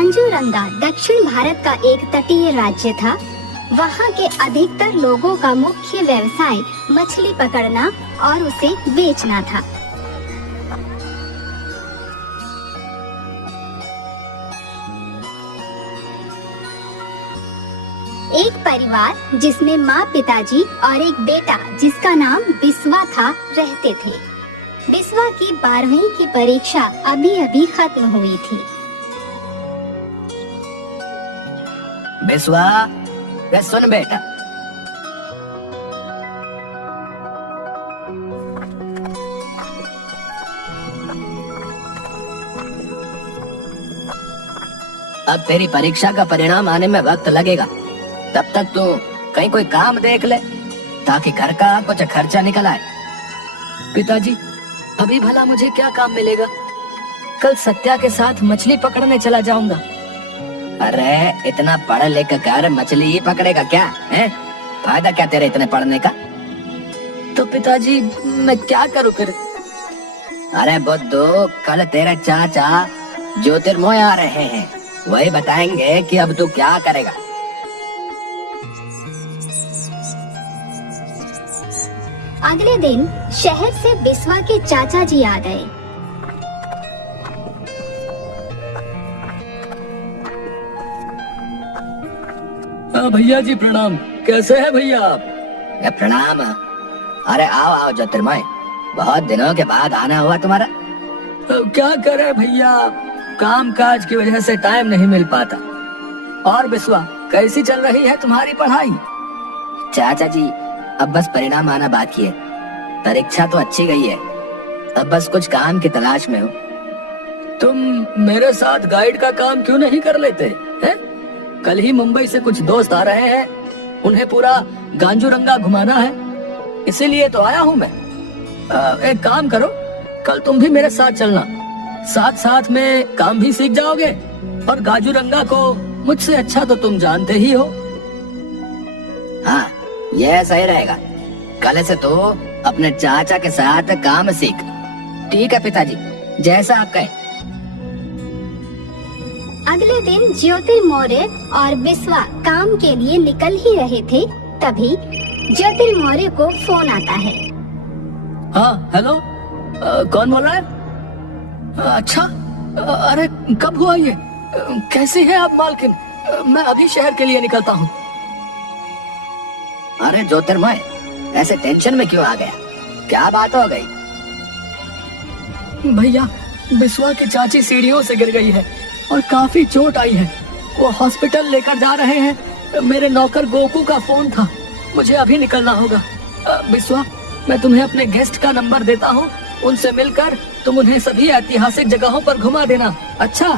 कांजूरंगा दक्षिण भारत का एक तटीय राज्य था। वहाँ के अधिकतर लोगों का मुख्य व्यवसाय मछली पकड़ना और उसे बेचना था। एक परिवार जिसमें माँ, पिताजी और एक बेटा जिसका नाम बिस्वा था रहते थे। बिस्वा की 12वीं की परीक्षा अभी खत्म हुई थी। बिस्वा, वे सुन बेटा, अब तेरी परीक्षा का परिणाम आने में वक्त लगेगा। तब तक तू कहीं कोई काम देख ले ताकि घर का कुछ खर्चा निकल आए। पिताजी, अभी भला मुझे क्या काम मिलेगा? कल सत्या के साथ मछली पकड़ने चला जाऊंगा। अरे इतना पढ़ लिख कर मछली ही पकड़ेगा क्या है? फायदा क्या तेरे इतने पढ़ने का? तो पिताजी मैं क्या करूँ फिर? अरे बुद्धू, कल तेरे चाचा ज्योतिर्मय आ रहे हैं, वही बताएंगे कि अब तू क्या करेगा। अगले दिन शहर से बिस्वा के चाचा जी आ गए। भैया जी प्रणाम। कैसे हैं भैया आप? प्रणाम। अरे आओ आओ ज्योतिर्मय, बहुत दिनों के बाद आना हुआ तुम्हारा। क्या करे भैया, काम काज की वजह से टाइम नहीं मिल पाता। और बिस्वा, कैसी चल रही है तुम्हारी पढ़ाई? चाचा जी, अब बस परिणाम आना बाकी है। परीक्षा तो अच्छी गई है, अब बस कुछ काम की तलाश में हूँ। तुम मेरे साथ गाइड का काम क्यों नहीं कर लेते हैं? कल ही मुंबई से कुछ दोस्त आ रहे हैं, उन्हें पूरा कांजूरंगा घुमाना है, इसीलिए तो आया हूँ मैं। एक काम करो, कल तुम भी मेरे साथ चलना, साथ साथ में काम भी सीख जाओगे और कांजूरंगा को मुझसे अच्छा तो तुम जानते ही हो। हाँ, यह सही रहेगा। कल से तो अपने चाचा के साथ काम सीख। ठीक है पिताजी, जैसा आप कहें। अगले दिन ज्योतिर्मौर्य और बिस्वा काम के लिए निकल ही रहे थे, तभी ज्योतिर्मौर्य को फोन आता है। हाँ हेलो, कौन बोल रहा है? अच्छा, अरे कब हुआ ये? कैसी है आप मालकिन? मैं अभी शहर के लिए निकलता हूँ। अरे ज्योतिर्मय, ऐसे टेंशन में क्यों आ गया? क्या बात हो गई? भैया, बिस्वा की चाची सीढ़ियों से गिर गई है और काफी चोट आई है। वो हॉस्पिटल लेकर जा रहे हैं। मेरे नौकर गोकू का फोन था, मुझे अभी निकलना होगा। बिस्वा, मैं तुम्हें अपने गेस्ट का नंबर देता हूँ, उनसे मिलकर तुम उन्हें सभी ऐतिहासिक जगहों पर घुमा देना। अच्छा?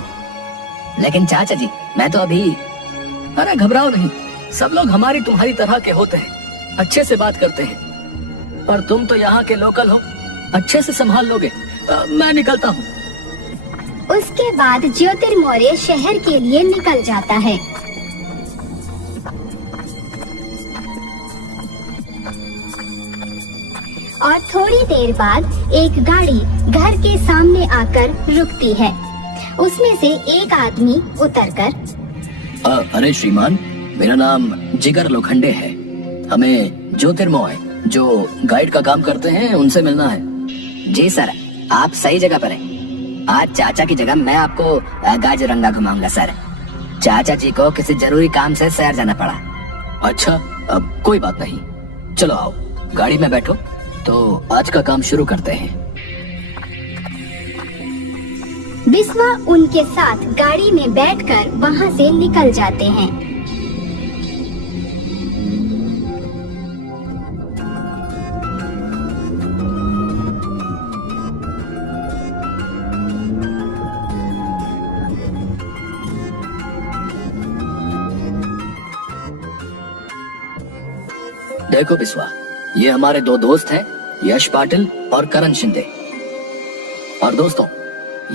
लेकिन चाचा जी, मैं तो अभी। अरे घबराओ नहीं, सब लोग हमारी तुम्हारी तरह के होते हैं, अच्छे से बात करते हैं। पर तुम तो यहाँ के लोकल हो, अच्छे से संभाल लोगे। मैं निकलता हूँ। उसके बाद ज्योतिर्मौर्य शहर के लिए निकल जाता है। और थोड़ी देर बाद एक गाड़ी घर के सामने आकर रुकती है। उसमें से एक आदमी उतरकर, अरे श्रीमान, मेरा नाम जिगर लोखंडे है। हमें ज्योतिर्मय जो गाइड का काम करते हैं उनसे मिलना है। जी सर, आप सही जगह पर हैं। आज चाचा की जगह मैं आपको कांजूरंगा घुमाऊंगा सर। चाचा जी को किसी जरूरी काम से शहर जाना पड़ा। अच्छा, अब कोई बात नहीं, चलो आओ गाड़ी में बैठो, तो आज का काम शुरू करते हैं। बिस्वा उनके साथ गाड़ी में बैठकर वहाँ से निकल जाते हैं। देखो बिस्वा, ये हमारे दो दोस्त हैं, यश पाटिल और करण शिंदे। और दोस्तों,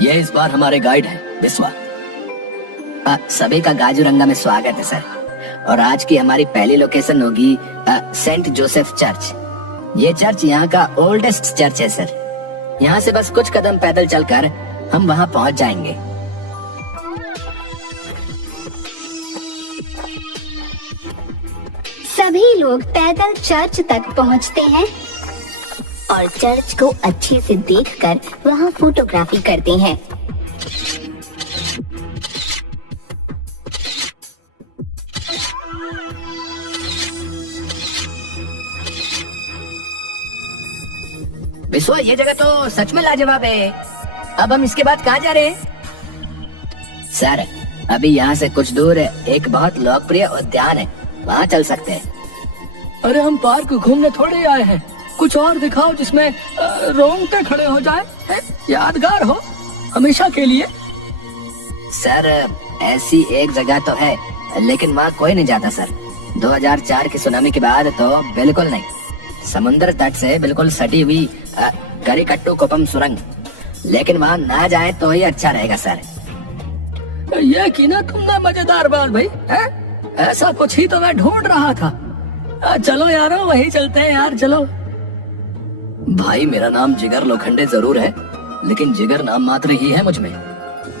ये इस बार हमारे गाइड हैं, बिस्वा। सभी का कांजूरंगा में स्वागत है सर। और आज की हमारी पहली लोकेशन होगी सेंट जोसेफ चर्च। ये चर्च यहाँ का ओल्डेस्ट चर्च है सर। यहाँ से बस कुछ कदम पैदल चलकर हम वहाँ पहुँच जाएंगे। सभी लोग पैदल चर्च तक पहुंचते हैं और चर्च को अच्छे से देखकर वहां फोटोग्राफी करते हैं। विश्वा, ये जगह तो सच में लाजवाब है। अब हम इसके बाद कहाँ जा रहे हैं? सर, अभी यहाँ से कुछ दूर एक बहुत लोकप्रिय उद्यान है, वहाँ चल सकते हैं। अरे हम पार्क घूमने थोड़े आए हैं, कुछ और दिखाओ जिसमें रोंगटे खड़े हो जाए, यादगार हो हमेशा के लिए। सर, ऐसी एक जगह तो है, लेकिन वहाँ कोई नहीं जाता सर। 2004 की सुनामी के बाद तो बिल्कुल नहीं। समुद्र तट से बिल्कुल सटी हुई करिकट्टू कोपम सुरंग, लेकिन वहाँ ना जाए तो ही अच्छा रहेगा सर। ये की ना तुमने मजेदार बात भाई, है? ऐसा कुछ ही तो मैं ढूंढ रहा था। चलो यारो, वही चलते हैं यार, चलो। भाई, मेरा नाम जिगर लोखंडे जरूर है, लेकिन जिगर नाम मात्र ही है मुझ में।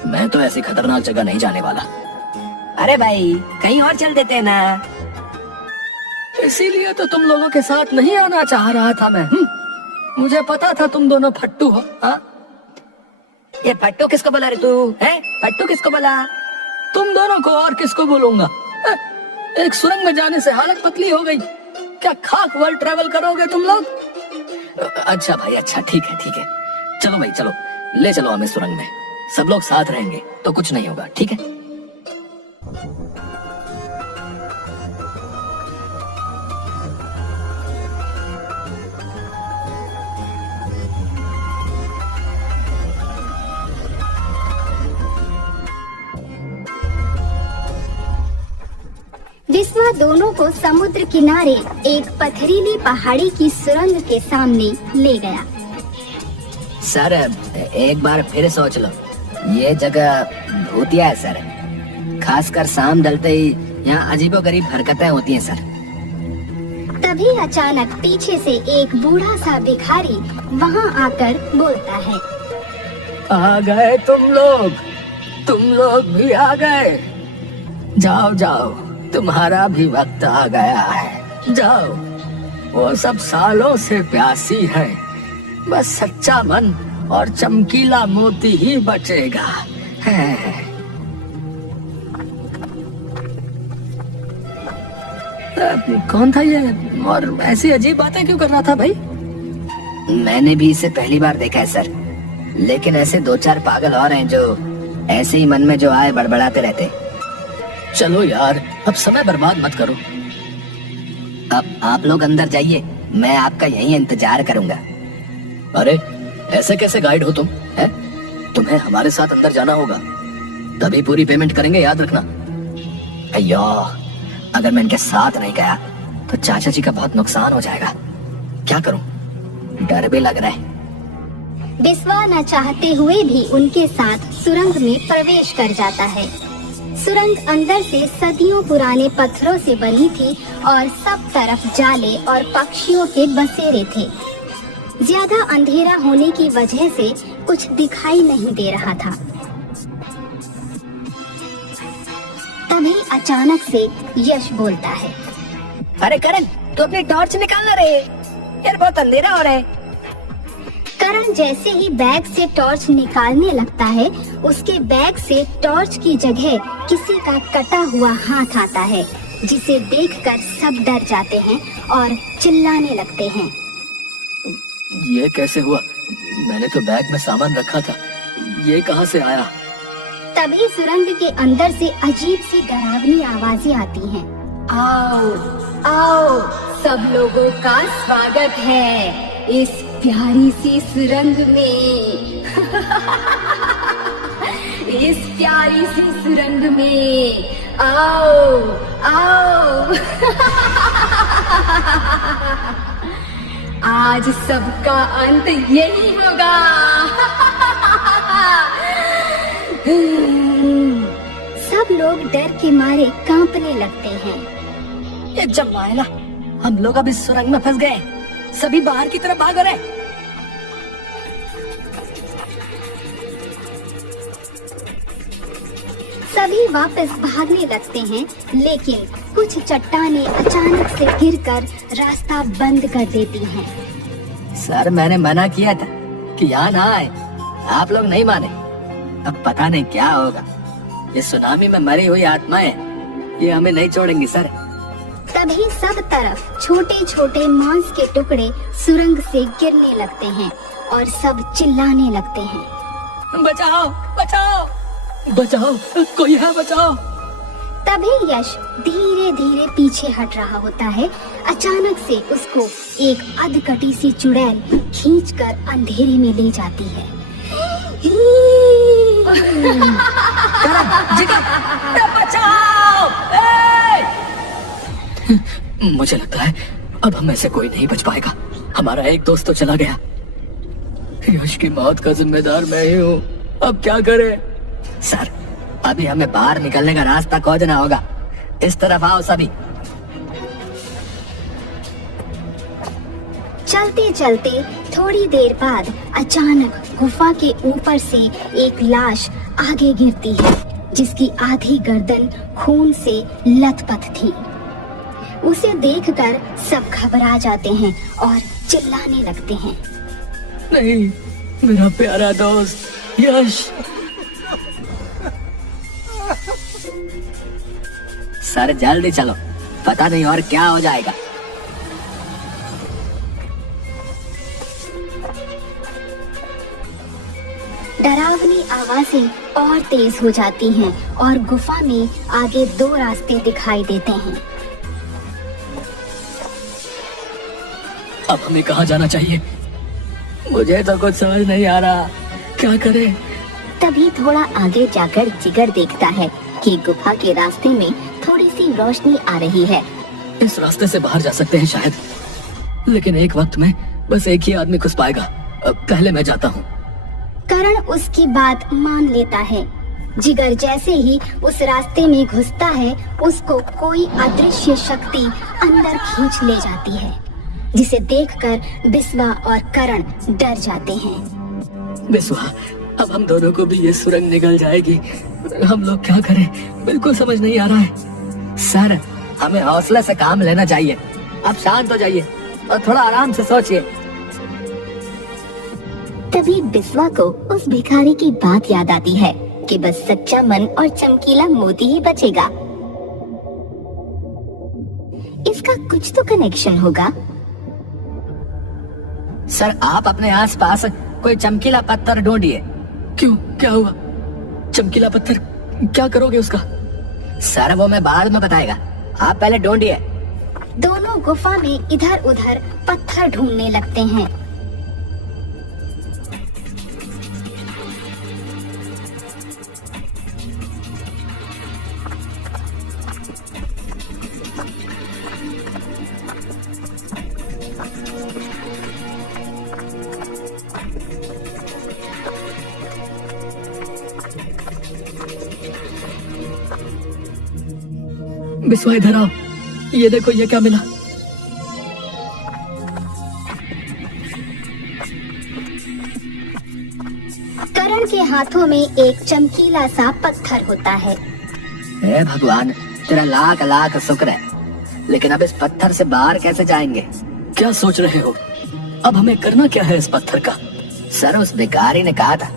मैं तो ऐसी खतरनाक जगह नहीं जाने वाला। अरे भाई, कहीं और चल देते हैं ना। इसीलिए तो तुम लोगों के साथ नहीं आना चाह रहा था मैं। मुझे पता था तुम दोनों फट्टू हो। ये फट्टू किसको बोला रे तू? है फट्टू किसको बोला? तुम दोनों को और किसको बोलूंगा? एक सुरंग में जाने से हालत पतली हो गई। क्या खाक वर्ल्ड ट्रेवल करोगे तुम लोग? अच्छा भाई, अच्छा, ठीक है ठीक है। चलो भाई चलो, ले चलो हमें सुरंग में। सब लोग साथ रहेंगे तो कुछ नहीं होगा, ठीक है? विश्वा दोनों को समुद्र किनारे एक पथरीली पहाड़ी की सुरंग के सामने ले गया। सर, एक बार फिर सोच लो, ये जगह भूतिया है सर। खासकर शाम ढलते ही यहाँ अजीबोगरीब हरकतें होती हैं सर। तभी अचानक पीछे से एक बूढ़ा सा भिखारी वहाँ आकर बोलता है, आ गए तुम लोग भी आ गए। जाओ जाओ, तुम्हारा भी वक्त आ गया है, जाओ। वो सब सालों से प्यासी है, बस सच्चा मन और चमकीला मोती ही बचेगा। कौन था ये और ऐसी अजीब बातें क्यों कर रहा था भाई? मैंने भी इसे पहली बार देखा है सर, लेकिन ऐसे 2-4 पागल और हैं जो ऐसे ही मन में जो आए बड़बड़ाते रहते। चलो यार, अब समय बर्बाद मत करो। अब आप लोग अंदर जाइए, मैं आपका यहीं इंतजार करूंगा। अरे ऐसे कैसे गाइड हो तुम? है? तुम्हें हमारे साथ अंदर जाना होगा, तभी पूरी पेमेंट करेंगे, याद रखना। अयो, अगर मैं इनके साथ नहीं गया तो चाचा जी का बहुत नुकसान हो जाएगा। क्या करूं? डर भी लग रहा है। विश्वा न चाहते हुए भी उनके साथ सुरंग में प्रवेश कर जाता है। सुरंग अंदर से सदियों पुराने पत्थरों से बनी थी और सब तरफ जाले और पक्षियों के बसेरे थे। ज्यादा अंधेरा होने की वजह से कुछ दिखाई नहीं दे रहा था। तभी अचानक से यश बोलता है, अरे करण, तू अपनी टॉर्च निकालना रे, यार बहुत अंधेरा हो रहा है। करण जैसे ही बैग से टॉर्च निकालने लगता है, उसके बैग से टॉर्च की जगह किसी का कटा हुआ हाथ आता है, जिसे देखकर सब डर जाते हैं और चिल्लाने लगते हैं। ये कैसे हुआ? मैंने तो बैग में सामान रखा था, ये कहाँ से आया? तभी सुरंग के अंदर से अजीब सी डरावनी आवाजें आती हैं। आओ आओ, सब लोगों का स्वागत है इस प्यारी सी सुरंग में। इस प्यारी सी सुरंग में आओ आओ। आज सबका अंत यही होगा। सब लोग डर के मारे कांपने लगते हैं। ये जमाइला, हम लोग अब इस सुरंग में फंस गए। सभी बाहर की तरफ भाग रहे। सभी वापस भागने लगते हैं, लेकिन कुछ चट्टानें अचानक से गिरकर रास्ता बंद कर देती हैं। सर मैंने मना किया था कि यहाँ ना आए, आप लोग नहीं माने। अब पता नहीं क्या होगा। ये सुनामी में मरी हुई आत्माएं ये हमें नहीं छोड़ेंगी सर। तभी सब तरफ छोटे छोटे मांस के टुकड़े सुरंग से गिरने लगते हैं और सब चिल्लाने लगते हैं, बचाओ बचाओ बचाओ, कोई है बचाओ। तभी यश धीरे धीरे पीछे हट रहा होता है। अचानक से उसको एक अधकटी सी चुड़ैल खींचकर अंधेरे में ले जाती है। बचाओ! मुझे लगता है अब हम में से कोई नहीं बच पाएगा। हमारा एक दोस्त तो चला गया। यश की मौत का जिम्मेदार मैं ही हूँ। अब क्या करें? सर अभी हमें बाहर निकलने का रास्ता खोजना होगा। इस तरफ आओ सभी। चलते चलते थोड़ी देर बाद अचानक गुफा के ऊपर से एक लाश आगे गिरती है, जिसकी आधी गर्दन खून से लथपथ थी। उसे देखकर सब घबरा जाते हैं और चिल्लाने लगते हैं, नहीं, मेरा प्यारा दोस्त यश। सर जल्दी चलो, पता नहीं और क्या हो जाएगा। डरावनी आवाजें और तेज हो जाती हैं और गुफा में आगे 2 रास्ते दिखाई देते हैं। अब हमें कहाँ जाना चाहिए? मुझे तो कुछ समझ नहीं आ रहा, क्या करें? तभी थोड़ा आगे जाकर जिगर देखता है कि गुफा के रास्ते में थोड़ी सी रोशनी आ रही है। इस रास्ते से बाहर जा सकते हैं शायद, लेकिन एक वक्त में बस एक ही आदमी घुस पाएगा। पहले मैं जाता हूँ। करण उसकी बात मान लेता है। जिगर जैसे ही उस रास्ते में घुसता है, उसको कोई अदृश्य शक्ति अंदर खींच ले जाती है, जिसे देखकर बिस्वा और करण डर जाते हैं। बिस्वा, अब हम दोनों को भी ये सुरंग निकल जाएगी। हम लोग क्या करें? बिल्कुल समझ नहीं आ रहा है। सर हमें हौसले से काम लेना चाहिए। अब शांत हो जाइए और थोड़ा आराम से सोचिए। तभी बिस्वा को उस भिखारी की बात याद आती है कि बस सच्चा मन और चमकीला मोती ही बचेगा। इसका कुछ तो कनेक्शन होगा। सर आप अपने आसपास कोई चमकीला पत्थर ढूंढिए। क्यों, क्या हुआ? चमकीला पत्थर, क्या करोगे उसका? सर वो मैं बाद में बताएगा, आप पहले ढूंढिए। दोनों गुफा में इधर उधर पत्थर ढूंढने लगते हैं। बिस्वा इधर आओ, ये देखो ये क्या मिला। करण के हाथों में एक चमकीला सा पत्थर होता है। हे भगवान, तेरा लाख लाख शुक्र है, लेकिन अब इस पत्थर से बाहर कैसे जाएंगे? क्या सोच रहे हो? अब हमें करना क्या है इस पत्थर का? सर उस भिखारी ने कहा था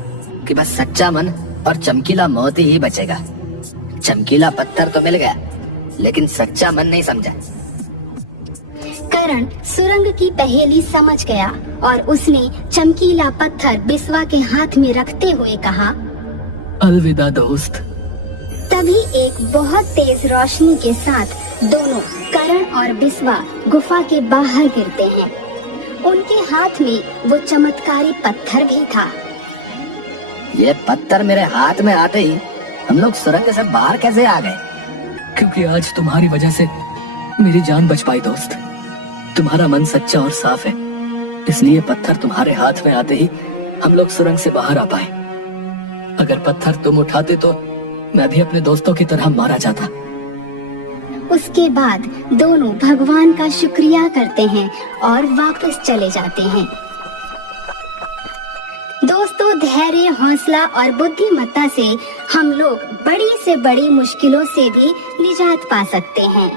कि बस सच्चा मन और चमकीला मोती ही बचेगा। चमकीला पत्थर तो मिल गया, लेकिन सच्चा मन नहीं समझा। करण सुरंग की पहेली समझ गया और उसने चमकीला पत्थर बिस्वा के हाथ में रखते हुए कहा, अलविदा दोस्त। तभी एक बहुत तेज रोशनी के साथ दोनों करण और बिस्वा गुफा के बाहर गिरते हैं। उनके हाथ में वो चमत्कारी पत्थर भी था। ये पत्थर मेरे हाथ में आते ही हम लोग सुरंग से बाहर कैसे आ गए? क्योंकि आज तुम्हारी वजह से मेरी जान बच पाई दोस्त। तुम्हारा मन सच्चा और साफ है, इसलिए पत्थर तुम्हारे हाथ में आते ही हम लोग सुरंग से बाहर आ पाए। अगर पत्थर तुम उठाते तो मैं भी अपने दोस्तों की तरह मारा जाता। उसके बाद दोनों भगवान का शुक्रिया करते हैं और वापस चले जाते हैं। दोस्तों, धैर्य, हौसला और बुद्धिमत्ता से हम लोग बड़ी से बड़ी मुश्किलों से भी निजात पा सकते हैं।